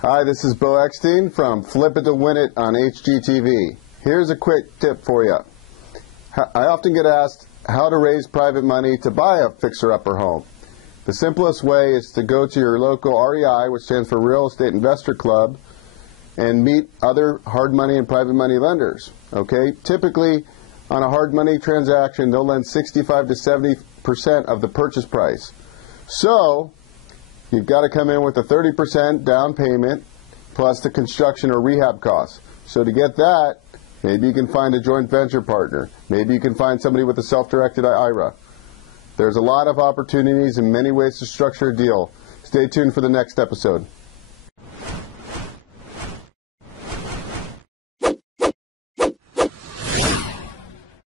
Hi, this is Bo Eckstein from Flip It to Win It on HGTV. Here's a quick tip for you. I often get asked how to raise private money to buy a fixer-upper home. The simplest way is to go to your local REI, which stands for Real Estate Investor Club, and meet other hard money and private money lenders. Okay? Typically, on a hard money transaction, they'll lend 65 to 70% of the purchase price. So, you've got to come in with a 30% down payment plus the construction or rehab costs. So to get that, maybe you can find a joint venture partner. Maybe you can find somebody with a self-directed IRA. There's a lot of opportunities and many ways to structure a deal. Stay tuned for the next episode.